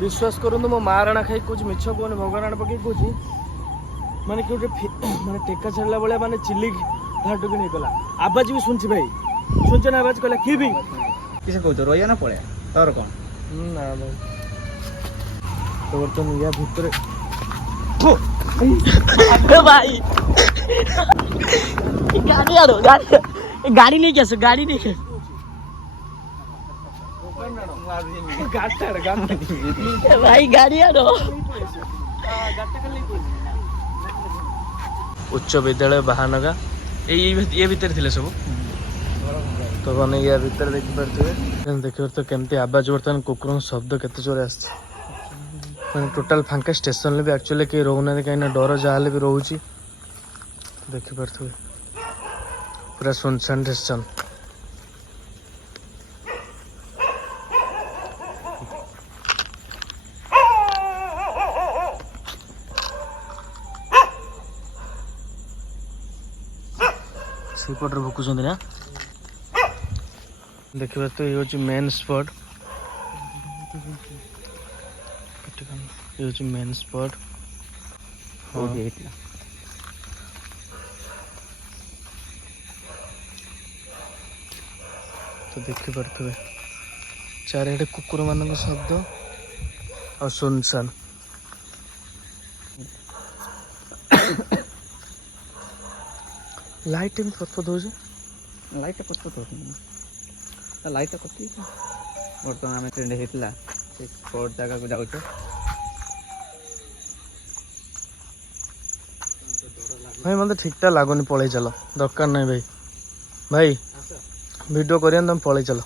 विश्वास करନ୍ତୁ ମୋ ମା ରାଣା ଖାଇ କହୁଛି ମିଛ କହୁନି ଭଗବାନ ରାଣା ପକେଇ କହୁଛି ମାନେ କି ଗୋଟେ ମାନେ ଟେକା ଛାଡ଼ିଲା ଭଳିଆ ମାନେ ଚିଲିକ ଘାଟକୁ ନେଇଗଲା ଆବାଜ ବି ଶୁଣିଛି ଭାଇ ଶୁଣିଛ ନା ଆବାଜ କହିଲା କିଏ ବି किसे कौच रही ना पड़े तोर कौन ନା ଭାଇ ତ ବର୍ତ୍ତମାନ ୟା ଭିତରେ भाई गाड़ी आरो गाड़ी नहीं कैसे गाड़ी नहीं कैसे भाई गाड़ी आरो उच्च विद्यालय बाहानगा ये भितर थे सब तो मैंने या भितर देखिए तो केमती आवाज बर्तमान कुकुर शब्द केते जोर आस टोटाल फांका स्टेशन भी एक्चुअली कहीं रोना कहीं डर जहाँ भी रोचे देखिपे पूरा सुनसान स्टेशन सेपटे भुकुंट ना देखिए तो ये हूँ मेन स्पॉट ये हूँ मेन स्पॉट हाँ तो देखिपे चारिड़े कुकुर मान शब्द और सुनसान लाइट भी पतपत हो लाइट पचपच हो लाइट कटी बर्तमान आम ट्रेन होता स्पॉट जगह को जाऊँ भाई मतलब ठीक ठाक लगुनि पलि चल दरकार नहीं भाई भाई वीडियो करिया तुम पलि चल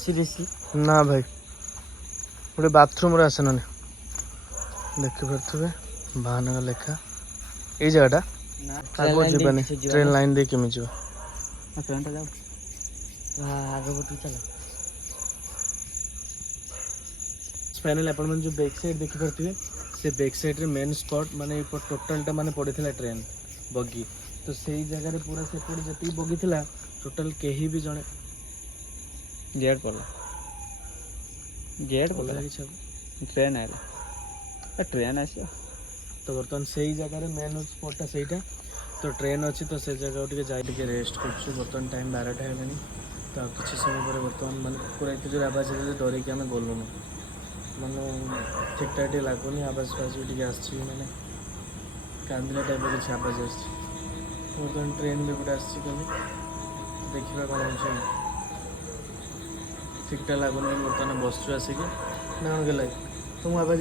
सीरियसली ना भाई गोटे बाथरूम रे आसन देखिपे बाहानगा लेखा ये जगह आगे जीवानी ट्रेन लाइन दे केमी जीव ट्रेन जाऊ आगे बढ़ू चलो फाइनल अपन जो बैक साइड देखिपे से बैक साइड रे मेन स्पॉट माने टोटलटा माने पड़ीथिला ट्रेन बगी तो सही जगह रे पूरा सेपट जति बगी थिला टोटल केही भी जणे गेट पड़ला ट्रेन आएगा ट्रेन आसियो तो बर्तमान सही जगह रे मेन स्पॉटा सहीटा तो ट्रेन अच्छी तो से जगह टे जाए रेस्ट कर बर्तमान टाइम 12टा है तो किसी समय पर बर्तमान माने पूरा एत जो आवाज डर कि आम गलुन माने ठीक ठाक लगुनि आवाज फाज भी मैंने कांदिला टाइप किसी आवाज बर्तमान ट्रेन भी गोटे आसी देखा कौन हो ठीक ठाक लगुनि बर्तमान बसचु आसिक ना गला तुम आवाज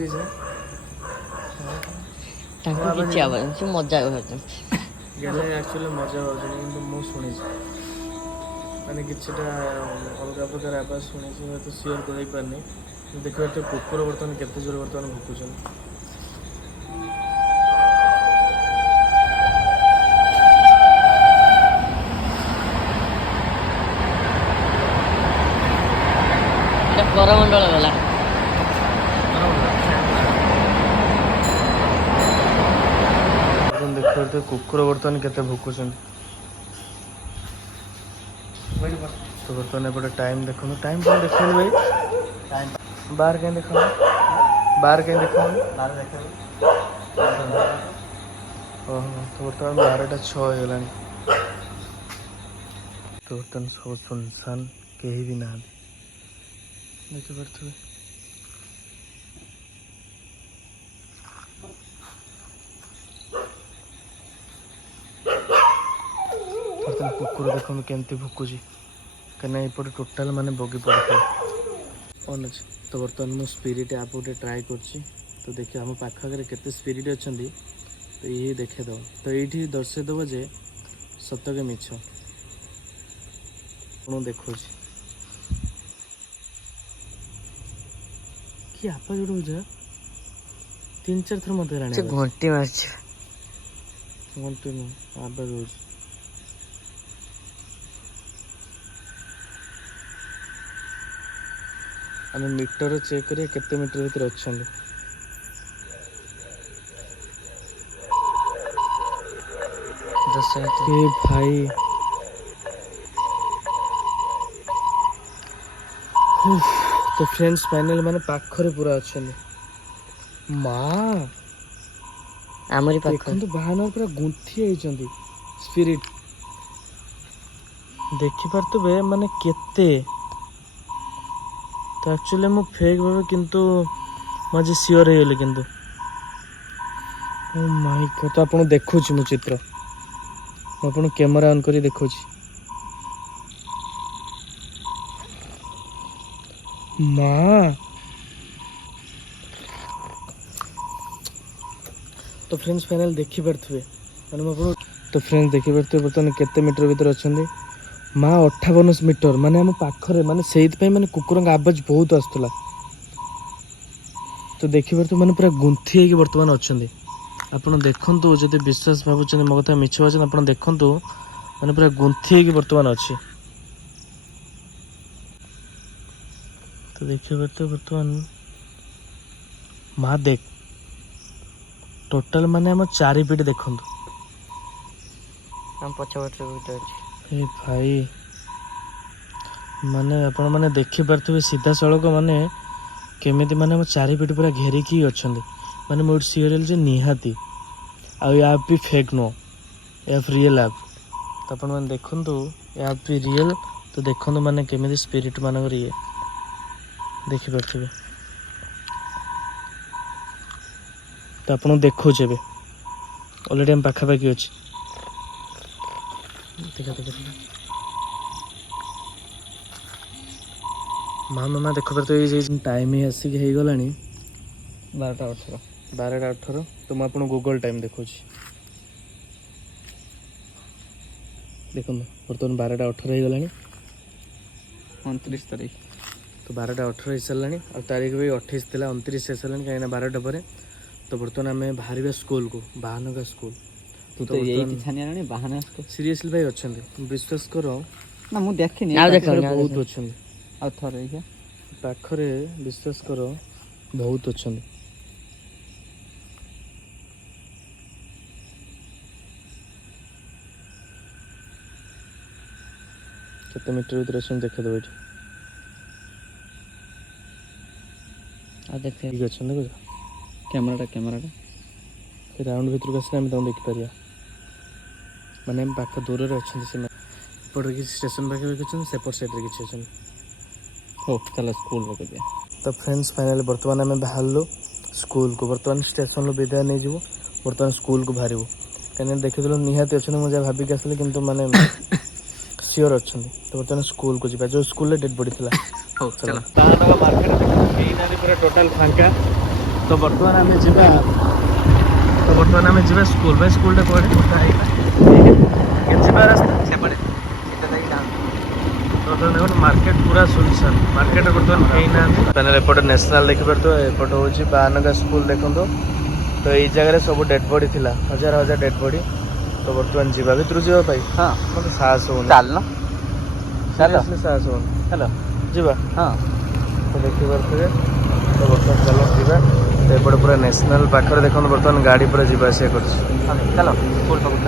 मजा गले एक्चुअली मजा हो मुझे माने किछटा अलग प्रकार आवाज शुणी तो सियोर कर पारनी देखिए तो कुकुर बर्तमान केते जोर बर्तमान भुकुचन करमंडल गला देखिए तो कुकुर बर्तमान केते भुकुचन तो बर्तमान एपटे टाइम देखो टाइम कौन देखो भाई बाहर कहीं देखो बाहर कहीं देखो ओहो तो बर्तमान 12टा 6 होगा तो बर्तमान सब सुनसान कहीं भी ना देखिए बर्तमान कुकुर देखो केमती भुकुची कहीं एपटे टोटाल माने बगी पड़ता ऑन अच्छे तो बर्तमान मु स्पिरिट आप गोटे ट्राए कर तो देखिए आम पाखे केते स्पिरिट अच्छा तो ये देखेद तो ये दर्शेदेव जे सतके मिछ देखो कि आप जो 3-4 थर मत घंटी मार घंटी आवाज हो आम मीटर चेक करिए केते मीटर भीतर अच्छा भाई तो फ्रेंड्स फाइनल मैंने पाखरे पूरा अच्छे माँ ଆମରି ପାଖ देखो बाहन पूरा गुंथी होइचंदी स्पिरिट देखि पारतबे माने केते तो एक्चुअली मु फेक भाबे किंतु मजे सियोर हेले किंतु ओ माय गॉड तो आपण देखु छी मु चित्र आपण कैमरा ऑन करी देखु छी माँ तो फ्रेंड्स फाइनल देखि पारथबे माने मु तो फ्रेंड्स देखि पारथबे बर्तन केते मीटर भीतर अछंदी माँ 58 मीटर माने हम पाखरे माने सेइथ माने कुकुर का आवाज बहुत आस्तला तो देखि पारथबे माने पूरा गुंथी हेकि वर्तमान अछंदी आपण देखंतु जदि विश्वास भाबुचन मो कथा मिछ बाचन आपण देखंतु माने पूरा गुंथी हेकि वर्तमान अछि तो देखि पारथबे वर्तमान माँ देख टोटल माने हम 4 फीट देखंतु ଆମ ପଛ ପଛରେ ଗୋଟେ ଅଛି ए भाई माने आपण माने देखि पारथबे सीधा सड़क माने केमिति माने हम 4 फीट पूरा घेरिकी अछंदी माने मोर सीरियल जे निहाती आ ऐप भी फेक नो ऐप रियल ऐप तो आपण माने देखंतु ऐप भी रियल तो देखंतु माने केमिति स्पिरिट मानकर ये देखि पारथबे तो आपण देखो जेबे ऑलरेडी हम पाखा पाखी अछि देखा देखा माँ मामा देख पार तो टाइम ही आसिक हो गला 12:18 तो मुझे आपको गूगल टाइम देखो देखो बर्तमान 12:18 हो गला 29 तारीख तो 12:18 हो सारा और तारीख भी 28 थी 29 हो सारा कहीं 12टा पर तो बर्तमान आम बाहर स्कूल को बाहनगा स्कूल तू तो यही छानिया नहीं बाहना सीरियसली भाई अच्छा विश्वास कर ना मु देखिनी बहुत अच्छा आ थरे के पाखरे विश्वास कर बहुत अच्छा केते मीटर भीतर अच्छा देखा दो ये ଆଉ ଦେଖ ठीक अच्छा देखो कैमराटा राउंड भीतर आसने आम तुम देखिपर माने पाख दूर अच्छा से एपटे किसी स्टेशन पाखे भी सेपट साइड किसी अच्छा हो चलो स्कूल को दिया तो फ्रेंड्स फाइनली बर्तमान आम बाहर स्कूल को बर्तमान स्टेशन रू विदाय नहीं जीव बर्तमान स्कूल को बाहर कहीं देखी निहाती अच्छा मुझे भाविक आसली कि मैंने सियोर अच्छा तो बर्तमान स्कूल को जा जो स्कूल डेड बॉडी थी हो चलो मार्केट पूरा टोटाल फांका तो बर्तमान आम जा तो बर्तमान आम जा स्कूल भाई स्कूल जा रास्ता सेपड़े देखो मार्केट पूरा सुनसान मार्केट बर्तमान कहीं ना पैनल एपटे नेशनल देखिपार तो एपटे हूँ बानगा स्कूल देखो तो ये जगह सब डेड बॉडी थी हजार हजार डेड बॉडी तो बर्तमान जीवा भितर जावाई हाँ मत साहस हो चलना चलो साहस हो चलो जीवा हाँ तो देखिपे तो बर्तमान चलो जीवा तो एपटे पूरा नेशनल पाखे देखो बर्तमान गाड़ी पूरा जीवा आसिया कर चलो स्कूल पाक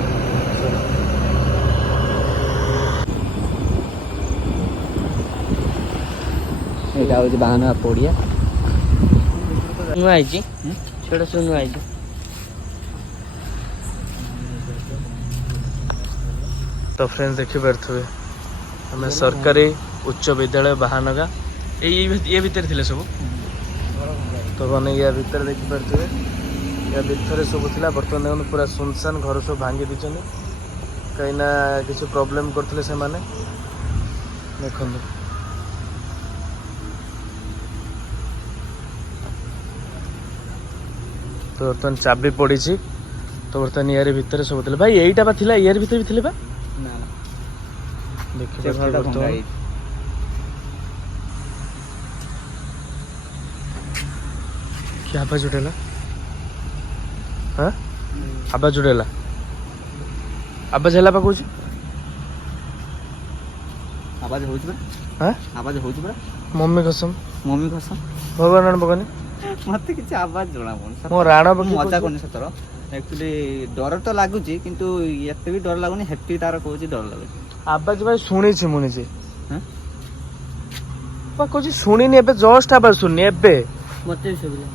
ଏଇଟା ହେଉଛି ବାହାନ ପଡ଼ିଆ ନୂଆ ହେଇଛି ସେଟା ସବୁ ନୂଆ ହେଇଛି तो फ्रेंड्स देखिपे आम सरकारी उच्च विद्यालय बाहानगा ये भितर थे सब तो मैंने या भितर देखिपे या भितर सब थी बर्तमान देखो पूरा सुनसान घर सब भांगी दी कहीं ना किसी प्रॉब्लम करते से माने देखो तो बर्तमान चाबी पड़ी तो बर्तमान यार भितर सब थे भाई यहीटा बा थिला यार भितर भी थे बा ନା देखिए ସେ ଘରଟା ଭଙ୍ଗା ହେଇଛି क्या आवाज उठेला हाँ आवाज उठेला आवाज है पाक आवाज होଉଛି ପରା हाँ आवाज होଉଛି ପରା मम्मी कसम मम्मी कसम भगवान राण पकनी ମତେ କିଛି ଆବାଜ ଜଣା ପଡୁନି मो राण ମଜା पकी କରୁନି ସତର ଆକ୍ଚୁଆଲି ଡର ତ ଲାଗୁଛି କିନ୍ତୁ ଏତେ ବି ଡର ଲାଗୁନି ହେଟି ତାର କହୁଛି ଡର ଲାଗୁଛି आवाज भाई शुणी मुझे ହଁ ବା କହୁଛି ଶୁଣିନି ଏବେ ଜଷ୍ଟ ଆବାଜ ଶୁଣିନି ଏବେ ମତେ ବି ଶୁଭିଲା।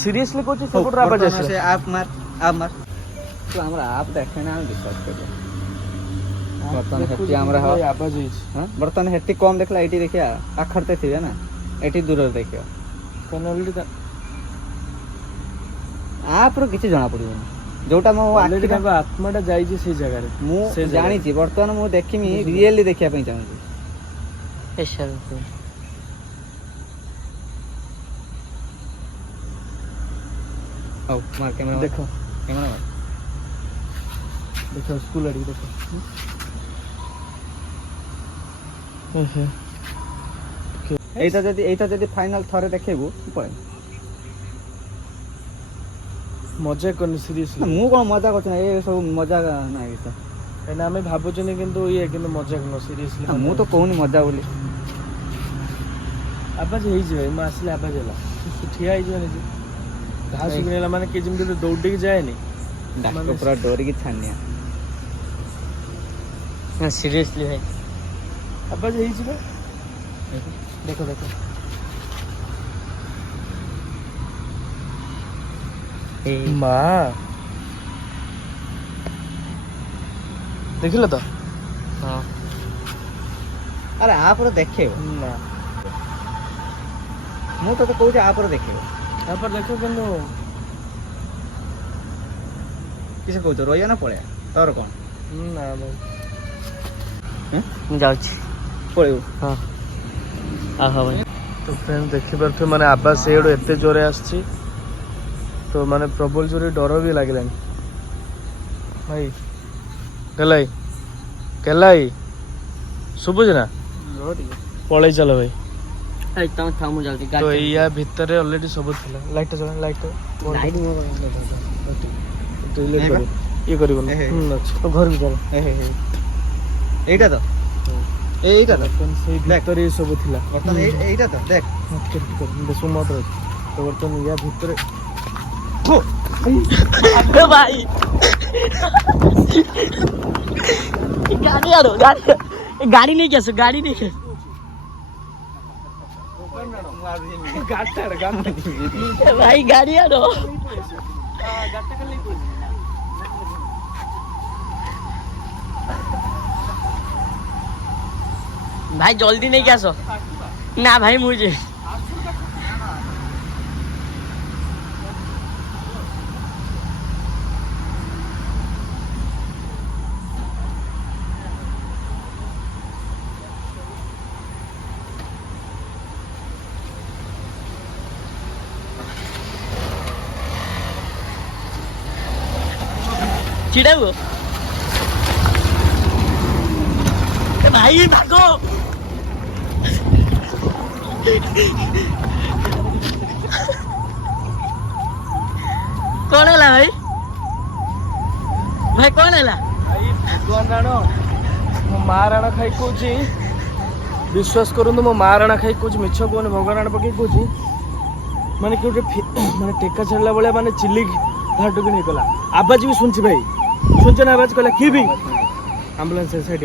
ସିରିୟସଲି କହୁଛି ସେପଟର ଆବାଜ ବର୍ତ୍ତମାନ ଆସିଲା ସେ ଆପ୍ ମାର ତୁ ଆମର ଆପ୍ ଦେଖେ ନା ଆମେ ବିଶ୍ୱାସ କରିବା ବର୍ତ୍ତମାନ ହେଠି ଆମର ଆବାଜ ହେଇଛି ବର୍ତ୍ତମାନ ହେଠି କମ୍ ଦେଖିଲା ଏଇଠି ଦେଖିବା ପାଖରେ ଥିବେ ନା ଏଠି ଦୂରରେ ଦେଖିବ କାରଣ ଅଲରେଡି ଆପ୍ରୁ କିଛି ଜଣା ପଡ଼ିବନି ଯୋଉଟା ମୋ ଆଖି ତାଙ୍କ ଆତ୍ମାଟା ଯାଇଛି ସେଇ ଜାଗାରେ ମୁଁ ସେ ଜାଗାରେ। ଜାଣିଛି ବର୍ତ୍ତମାନ ମୁଁ ଦେଖିମି ରିଏଲି ଦେଖିବା ପାଇଁ ଚାହୁଁଛି ହଉ ମାର କ୍ୟାମେରା ଦେଖ କ୍ୟାମେରା ଦେଖ ସ୍କୁଲ ଆଡ଼ିକି ଦେଖ এইটা যদি ফাইনাল থরে দেখেবু পড়ে ମଜା କରିନି ସିରିୟସଲି ମୁଁ କଣ ମଜା କରୁଛି ନା ଏ ସବୁ ମଜା ନାହିଁ କିଛି କାହିଁକିନା ଆମେ ଭାବୁଛନ୍ତି କିନ୍ତୁ ଇଏ କିନ୍ତୁ ମଜା ନୁହଁ ସିରିୟସଲି ମୁଁ ତ କହୁନି ମଜା ବୋଲି ଆବାଜ ହେଇଯିବ ମୁଁ ଆସିଲେ ଆବାଜ ହେଲା ଠିଆ ହେଇଯିବ ନିଜେ ଘାସ ଶୁଖିଲା ହେଲା ମାନେ କିଏ ଯେମିତି ଦୌଡ଼ିକି ଯାଏନି ଡାକ୍ତର ପୁରା ଡରିକି ଛାନିଆ ସିରିୟସଲି ଭାଇ ଆବାଜ ହେଇଯିବ ଦେଖ ଦେଖ ମା ଦେଖିଲ ତ ହଁ ଆରେ ଆପରେ ଦେଖେଇବ ନା ମୁଁ ତତେ କହୁଛି ଆପରେ ଦେଖେଇବ ତାପରେ ଦେଖ କିନ୍ତୁ କିସ କହୁଛ ରହିବା ନା ପଳେଇବା ତୋର କ'ଣ ନା ଭାଇ ମୁଁ ଯାଉଛି ପଳେଇବୁ ହଁ ହଉ ଭାଇ ତ ଫ୍ରେଣ୍ଡ ଦେଖିପାରୁଥିବେ ମାନେ ଆବାଜ ସେଇଆଡ଼ୁ ଏତେ ଜୋରେ ଆସିଛି ତ ମାନେ ପ୍ରବଳ ଜୋରେ ଡର ବି ଲାଗିଲାଣି ଭାଇ କେଲାଇ ଶୁଭୁଛି ନା ପଳେଇ ଚାଲ ଭାଇ ତମେ ଥାଉ ମୁଁ ଯାଉଛି ତ ୟା ଭିତରେ ଅଲରେଡି ସବୁ ଥିଲା ଲାଇଟ୍ ଚଲା ଲାଇଟ୍ ଇଏ କରିବନି ଅଛି ତ ଘରକୁ ଚାଲ এইটা তো এইটা তো ସେଇ ଭିତରେ ସବୁ ଥିଲା ବର୍ତ୍ତମାନ এইটা তো দেখ ସୁମଟ ଅଛି ତ ବର୍ତ୍ତମାନ ୟା ଭିତରେ ଭାଇ ଗାଡି ଆଣ ଗାଡି ନେଇକି ଆସ ଗାଡି ନେଇକି ଆସ ଭାଇ ଗାଡି ଆଣ ଭାଇ ଜଲ୍ଦି ନେଇକି ଆସ ନା ଭାଇ ମୁଁ ଯିବି चिड़ाऊ भाई भागो कौन है भाई भाई कौन है ଭାଇ ଭଗବାନ ରାଣ ମୋ ମା ରାଣ ଖାଇ କହୁଛି ବିଶ୍ୱାସ କରନ୍ତୁ ମୋ ମା ରାଣ ଖାଇ କହୁଛି ମିଛ କହୁନି ଭଗବାନ ରାଣ ପକେଇ କହୁଛି ମାନେ କି ଗୋଟେ ମାନେ ଟେକା ଛାଡ଼ିଲା ଭଳିଆ ମାନେ ଚିଲିକି ଧାଟୁକି ନେଇଗଲା ଆବାଜ ବି ଶୁଣିଛି ଭାଇ ଶୁଣିଛ ନା ଆବାଜ କହିଲା କି ବି ଆମ୍ବୁଲାନ୍ସ ସାଇଡ୍